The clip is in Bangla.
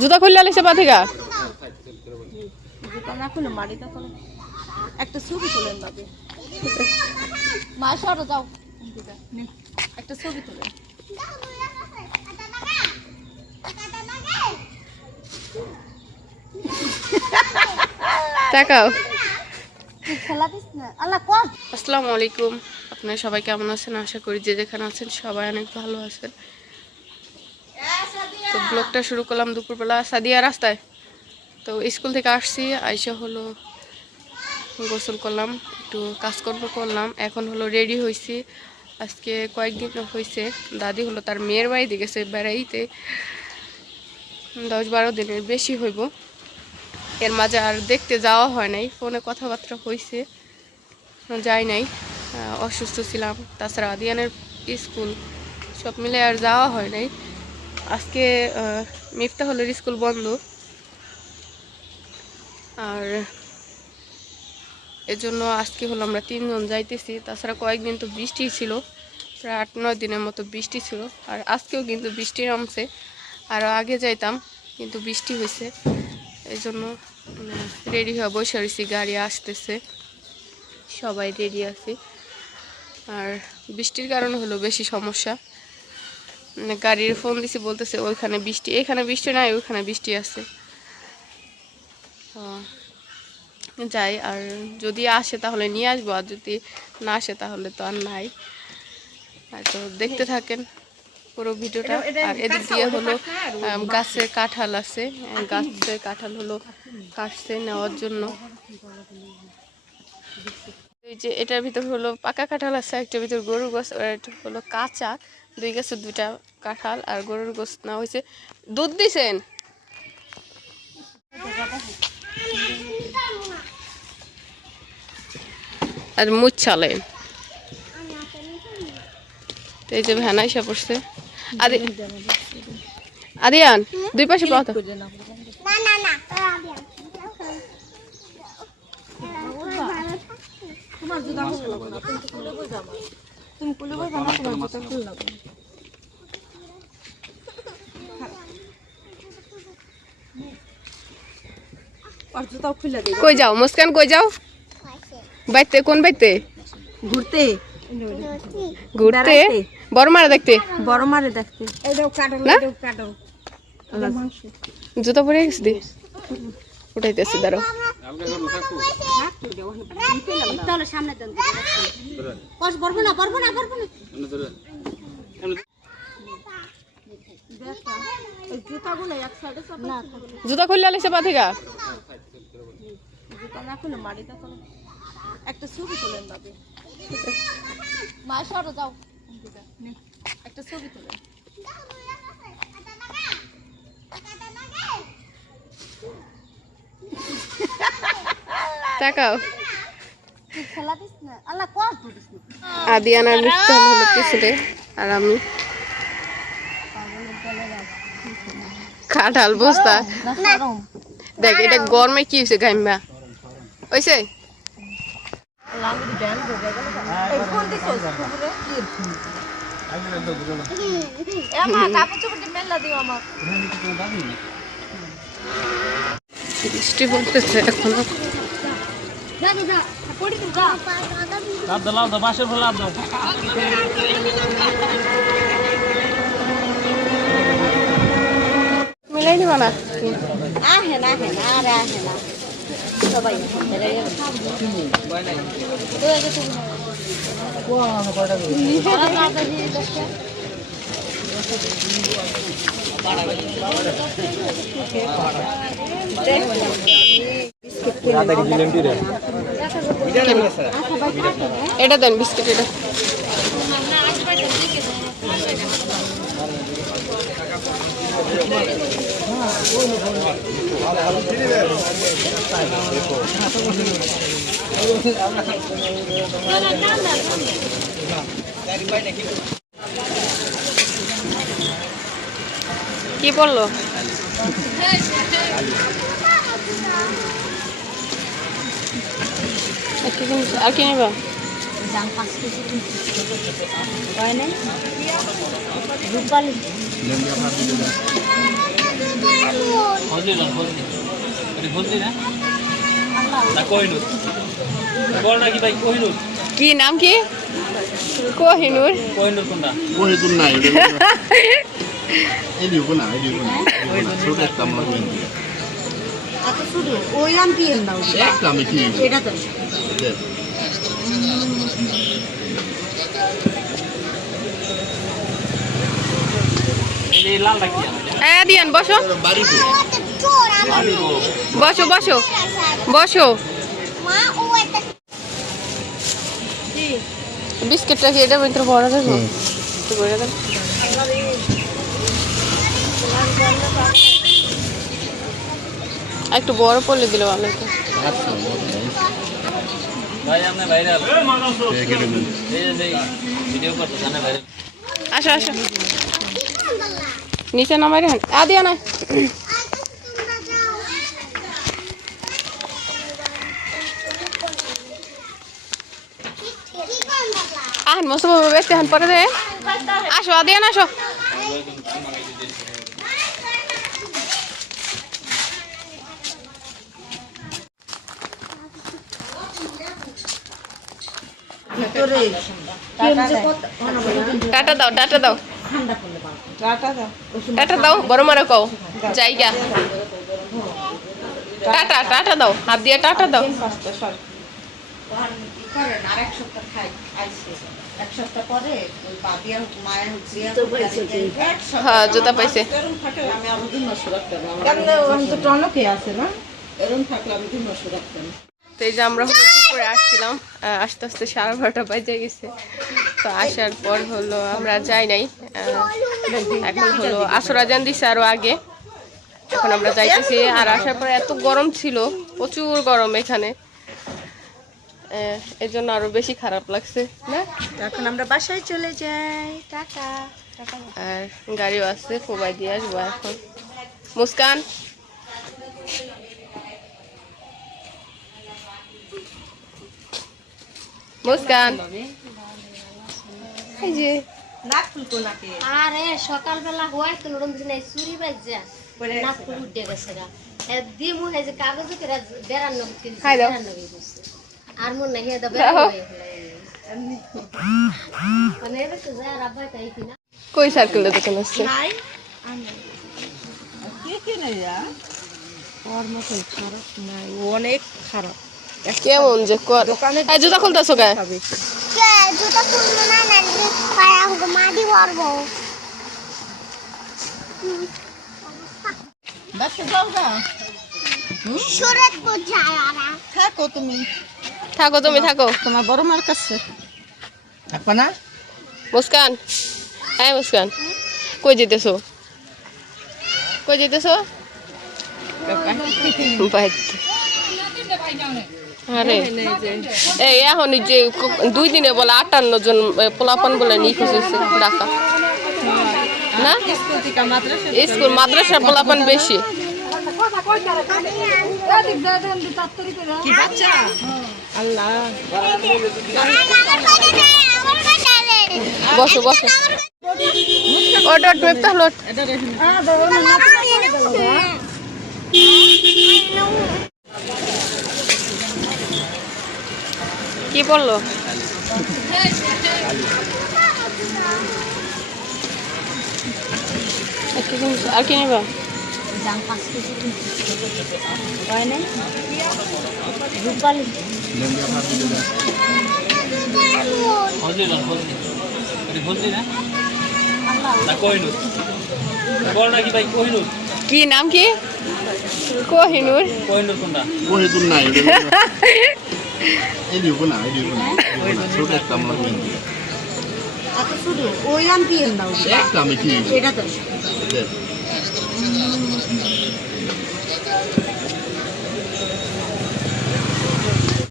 জুতা খুললে আলিসে পা থেকে? একটা ছবি তোলেন বাবু মা সরো যাও। একটা ছবি তোলেন। তাকাও। খেলা দিস না। আল্লাহ কর। আসসালামু আলাইকুম। আপনারা সবাই কেমন আছেন? আশা করি যে যেখানে আছেন সবাই অনেক ভালো আছেন। তো ব্লগটা শুরু করলাম দুপুরবেলা। সাদিয়া, রাস্তায়? তো স্কুল থেকে আসছি, আইসা হলো গোসল করলাম, একটু কাজকর্ম করলাম। এখন হলো রেডি হয়েছি আজকে কয়েকদিন হয়েছে দাদি হলো তার মেয়ের বাড়িতে গেছে, বেড়াইতে। দশ বারো দিনের বেশি হইব। এর মাঝে আর দেখতে যাওয়া হয় নাই, ফোনে কথাবার্তা হয়েছে যাই নাই। অসুস্থ ছিলাম। তাছাড়া আদিয়ানের স্কুল সব মিলে আর যাওয়া হয় নাই। আজকে মিফতাহলের স্কুল বন্ধ। আর এজন্য আজকে হলো আমরা তিনজন যাইতেছি। তাছাড়া কয়েকদিন তো বৃষ্টি ছিল, প্রায় আট, নয় দিনের মতো বৃষ্টি ছিল। আর আজকেও কিন্তু বৃষ্টি নামছে। আরও আগে যাইতাম, কিন্তু বৃষ্টি হয়েছে এই জন্য রেডি হয়ে বসে গাড়ি আসতেছে। সবাই রেডি আছি। আর বৃষ্টির কারণে হলো বেশি সমস্যা। মানে গাড়ির ফোন দিছি বলতেছে ওইখানে বৃষ্টি এখানে বৃষ্টি নাই ওইখানে বৃষ্টি আছে। যাই আর যদি আসে তাহলে নিয়ে আসব আর যদি না আসে তাহলে তো আর নাই। আর তো দেখতে থাকেন পুরো ভিডিওটা। আর এদিক দিয়ে হলো গাছে কাঁঠাল আছে। গাছে কাঁঠাল হলো কাটছে নেওয়ার জন্য। এই যে এটার ভিতর হলো পাকা কাঁঠাল আছে একটার ভিতর গরুর গোস আর একটা হলো কাঁচা। দুই গাছে দুইটা কাঁঠাল আর গরুর গোস না হয়েছে। দুধ দিছেন? আর মুচ্ছালেন তো এই যে ভ্যানা এসে পড়ছে। আদি আদিয়ান দুই পাশে পাও তোমার জুতা খুলে লাগবে না তুমি খুলে বই যাবা তুমি খুলে বই যাবা তোমার জুতা খুলে লাগবে কই যাও? মুস্কান কই যাও? বাইতে কোন বাইতে? ঘুরতে। ঘুরতে। বড় মারা দেখতে? বড় মারে দেখতে। না? কাটো। জুতা পরে গেছি উঠাইতেছি দাঁড়াও। তাহলে সামনে দেন কস পারব না পারব না পারব না জুতাগুলো এক সাইডে না জুতা খুললে আলিসে পা থেকে একটা ছবি তোলেন বাবু মা সরো যাও একটা ছবি তোলেন তাকাও। খেলা দিস না আল্লাহ কর দিস না আদিয়ান আর মিফতা হলো পিছনে বস্তা। দেখ, এটা গরমে কি হয়েছে গাইমা হয়েছে বৃষ্টি পড়তেছে এখনও। লাভ দাও লাভ দাও বাসের ফল লাভ দাও মিলাই নিবা না? আহে না আহে না আরে আহে না। সবাই হেরে গেল। এটা দেন বিস্কিট এটা। কি বলল নাকি ভাই কোহিনুর কি নাম কি? কোহিনুর। কোহিনুর কোনটা কোহিতুর নাই এই দিব না এই দিব না এই দিব না। ছোট একটা আমরা কিনে দিই ওই আনতি নাও একটা আমি কিনে এটা তো। হ্যাঁ দিয়ান বসো। বসো বসো বসো। বিস্কিটটা কি এটা ভিতরে ভরা থাকব একটু দেন একটু বড় পড়লে দিলে ভালো আসো আসো। নিচে নামাই রেখেন আ, দিয়া না আহেন মস্ত বাবা ব্যস্ত হন পরে দে। আসো, আ না আসো। টাটা দাও টাটা দাও। টাটা দাও। বড় মারা কও। জায়গা। টাটা টাটা দাও। হাত দিয়ে টাটা দাও। হ্যাঁ জুতা পাইছে। তো এই যে আমরা দুপুরে আসছিলাম। আস্তে আস্তে সাড়ে বারোটা বাজে গেছে। তো আসার পর হলো আমরা যাই নাই। এখন হলো আসর আজান দিছে আরও আগে। এখন আমরা যাইতেছি। আর আসার পরে এত গরম ছিল প্রচুর গরম এখানে। এই জন্য আরও বেশি খারাপ লাগছে না? এখন আমরা বাসায় চলে যাই। টাকা আর গাড়িও আছে কোবাই দিয়ে আসব এখন। মুস্কান? মুস্কান। এই যে। নাক ফুলকো নাকে? আরে সকালবেলা হওয়ার তো নরম দিন চুরি বাজা নাক ফুল উঠে গেছে গা। দিমু হে যে কাগজ করে বেড়ান নব কিন্তু খাই দাও। আর মন নাই হে দা বেড়ান মানে তো যায় রাব্বাই তাই কিনা কই সার্কেলের দোকান আছে নাই। কে কিনে যা ওর মতো খারাপ নাই অনেক খারাপ। কেমন যে কর এই জুতা খুলতেছো কে জুতা খুলবো না না পায়া মাটি যাও গা থাকো তুমি থাকো তুমি থাকো তোমার বড় মার কাছে থাকবা না মুস্কান হ্যাঁ মুস্কান কই যেতেছো কই যেতেছো বাইতে আরে। এই এখন যে দুই দিনে বলে আটান্ন জন পোলাপান বলে নিখোঁজ হয়েছে ঢাকা না? স্কুল মাদ্রাসা স্কুল মাদ্রাসার পোলাপান বেশি। বসো বসো। ওট ওট মেপটা হলো এটা রেখে কি বলল আর কি কিনছো? আর কি নিবা হলদি না হলদি এটা হলদি না না কোহিনুর বল নাকি ভাই কোহিনুর কি নাম কি? কোহিনুর। কোহিনুর কোনটা কোহিনুর। নাই এই দিব না এই দিব না এই দিব না। ছোট একটা আমরা দিই এত শুধু ওই আনতি দাও। একটা আমি কি এটা তো।